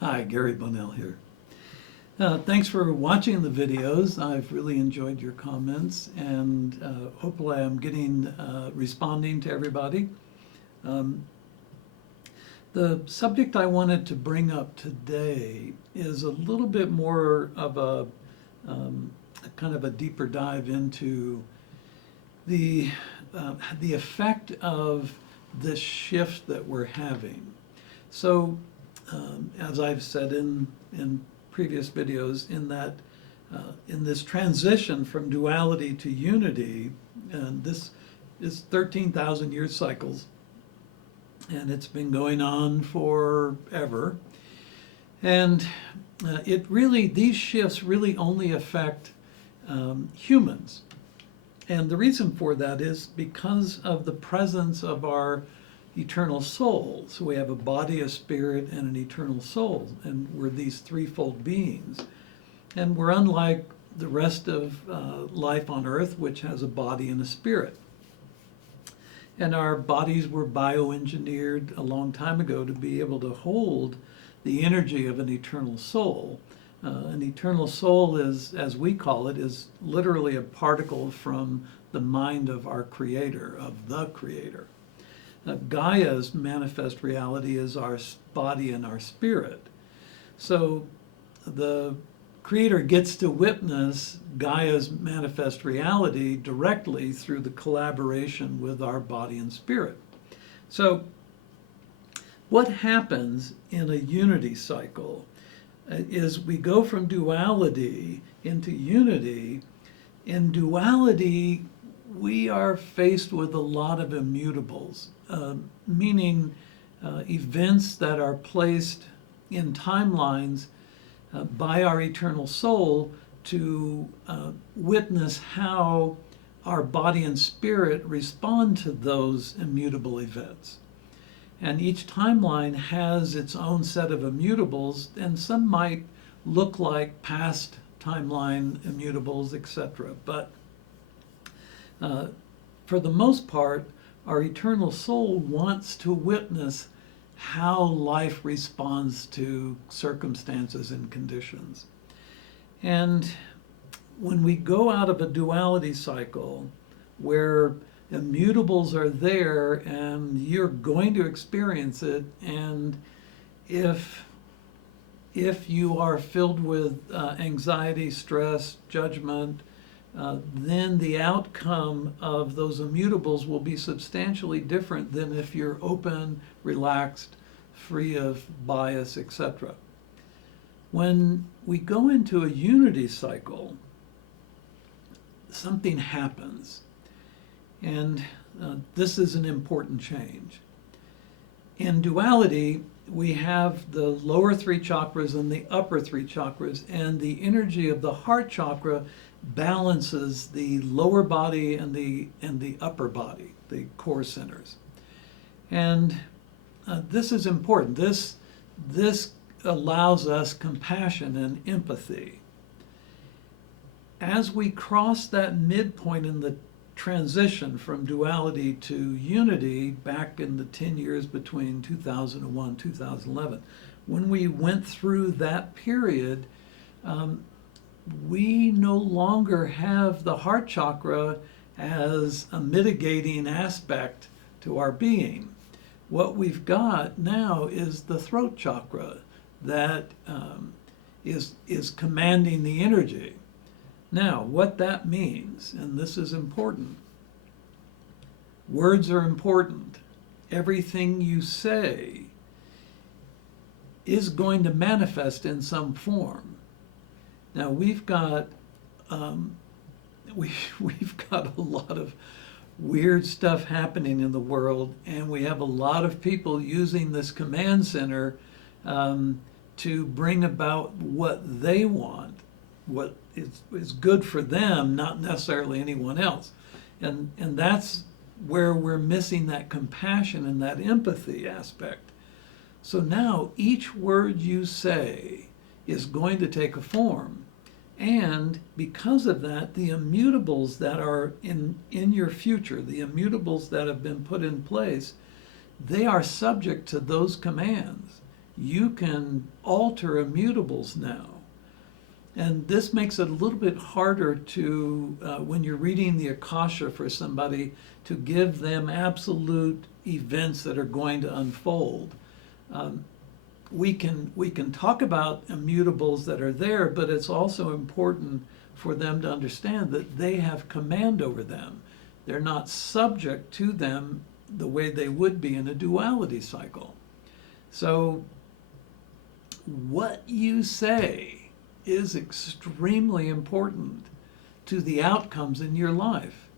Hi, Gary Bonnell here. Thanks for watching the videos. I've really enjoyed your comments, and hopefully I'm responding to everybody. Um, the subject I wanted to bring up today is a little bit more of a kind of a deeper dive into the the effect of this shift that we're having. So, as I've said in previous videos, in this transition from duality to unity, and this is 13,000 year cycles, and it's been going on forever. And these shifts really only affect humans. And the reason for that is because of the presence of our eternal soul. So we have a body, a spirit, and an eternal soul. And we're these threefold beings. And we're unlike the rest of life on earth, which has a body and a spirit. And our bodies were bioengineered a long time ago to be able to hold the energy of an eternal soul. An eternal soul is, as we call it, is literally a particle from the mind of our Creator, of the Creator. Gaia's manifest reality is our body and our spirit. So the Creator gets to witness Gaia's manifest reality directly through the collaboration with our body and spirit. So what happens in a unity cycle is we go from duality into unity. In duality, we are faced with a lot of immutables, meaning events that are placed in timelines by our eternal soul to witness how our body and spirit respond to those immutable events. And each timeline has its own set of immutables, and some might look like past timeline immutables, etc. But for the most part, our eternal soul wants to witness how life responds to circumstances and conditions. And when we go out of a duality cycle where immutables are there and you're going to experience it, and if you are filled with anxiety, stress, judgment, then the outcome of those immutables will be substantially different than if you're open, relaxed, free of bias, etc. When we go into a unity cycle, something happens. And this is an important change. In duality, we have the lower three chakras and the upper three chakras, and the energy of the heart chakra balances the lower body and the upper body, the core centers. And this is important. This allows us compassion and empathy. As we cross that midpoint in the transition from duality to unity back in the 10 years between 2001 and 2011, when we went through that period, we no longer have the heart chakra as a mitigating aspect to our being. What we've got now is the throat chakra that is commanding the energy. Now, what that means, and this is important, words are important. Everything you say is going to manifest in some form. Now, we've got we've got a lot of weird stuff happening in the world, and we have a lot of people using this command center to bring about what they want, what is good for them, not necessarily anyone else. And that's where we're missing that compassion and that empathy aspect. So now each word you say is going to take a form. And because of that, the immutables that are in your future, the immutables that have been put in place, they are subject to those commands. you can alter immutables now. And this makes it a little bit harder to, when you're reading the Akasha for somebody, to give them absolute events that are going to unfold. We can talk about immutables that are there, but it's also important for them to understand that they have command over them. They're not subject to them the way they would be in a duality cycle. So what you say is extremely important to the outcomes in your life.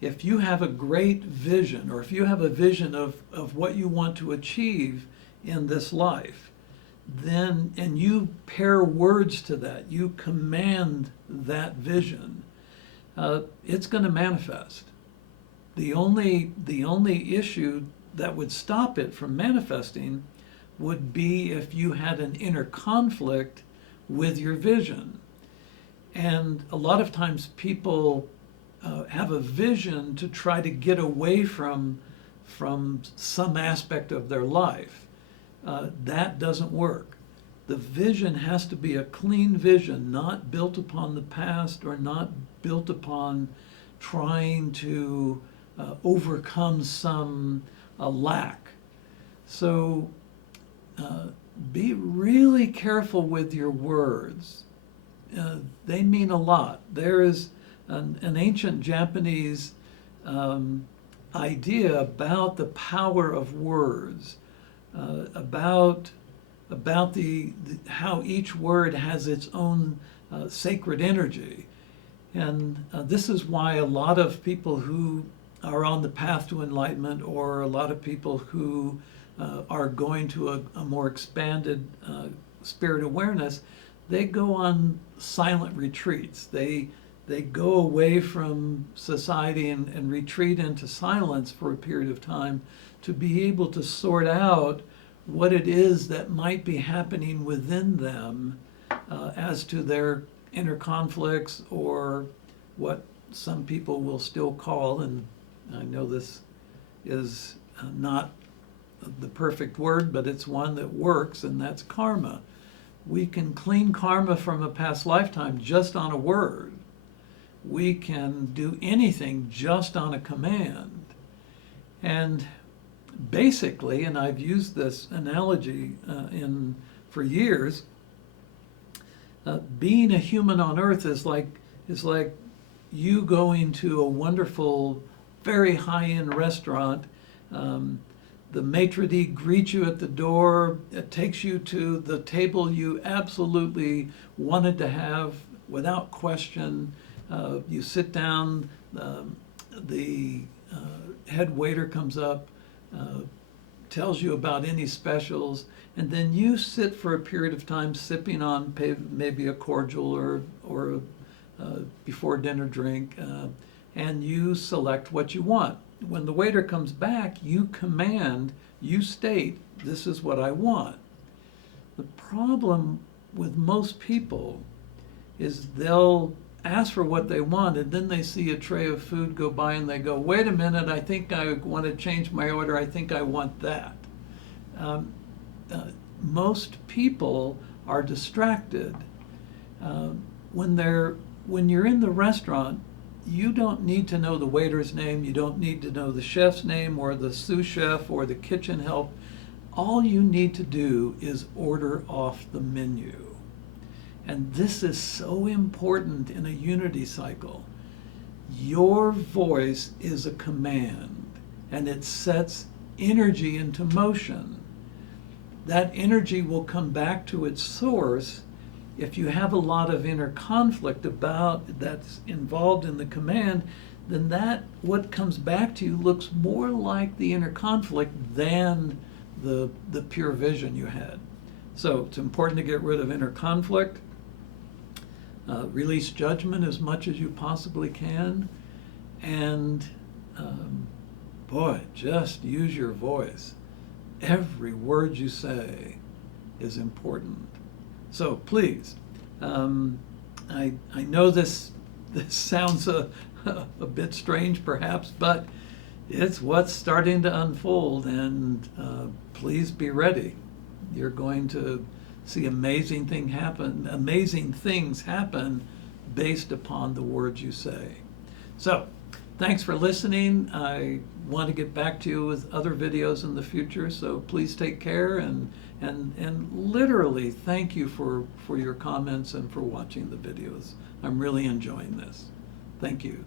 If you have a great vision, or if you have a vision of what you want to achieve in this life, then, and you pair words to that, you command that vision, it's going to manifest. The only issue that would stop it from manifesting would be if you had an inner conflict with your vision. And a lot of times people have a vision to try to get away from some aspect of their life. That doesn't work. The vision has to be a clean vision, not built upon the past or not built upon trying to overcome some lack. So be really careful with your words. They mean a lot. There is an ancient Japanese idea about the power of words, about how each word has its own sacred energy. And this is why a lot of people who are on the path to enlightenment, or a lot of people who are going to a more expanded spirit awareness, they go on silent retreats. They go away from society and retreat into silence for a period of time to be able to sort out what it is that might be happening within them as to their inner conflicts, or what some people will still call, and I know this is not the perfect word, but it's one that works, and that's karma. We can clean karma from a past lifetime just on a word. We can do anything just on a command. And basically, and I've used this analogy for years, being a human on earth is like you going to a wonderful, very high-end restaurant. The maitre d' greets you at the door. It takes you to the table you absolutely wanted to have without question. You sit down, the head waiter comes up, tells you about any specials, and then you sit for a period of time sipping on maybe a cordial or a before dinner drink, and you select what you want. When the waiter comes back, you command, you state, this is what I want. The problem with most people is they'll ask for what they want, and then they see a tray of food go by and they go, wait a minute, I think I want to change my order, I think I want that. Most people are distracted. When you're in the restaurant, you don't need to know the waiter's name, you don't need to know the chef's name or the sous chef or the kitchen help. All you need to do is order off the menu. And this is so important in a unity cycle. Your voice is a command, and it sets energy into motion. That energy will come back to its source. If you have a lot of inner conflict that's involved in the command, then what comes back to you looks more like the inner conflict than the pure vision you had. So it's important to get rid of inner conflict, release judgment as much as you possibly can, and just use your voice. Every word you say is important. So please, I know this sounds a bit strange perhaps, but it's what's starting to unfold, and please be ready. You're going to see amazing things happen based upon the words you say. So, thanks for listening. I want to get back to you with other videos in the future, so please take care, and literally thank you for your comments and for watching the videos. I'm really enjoying this. Thank you.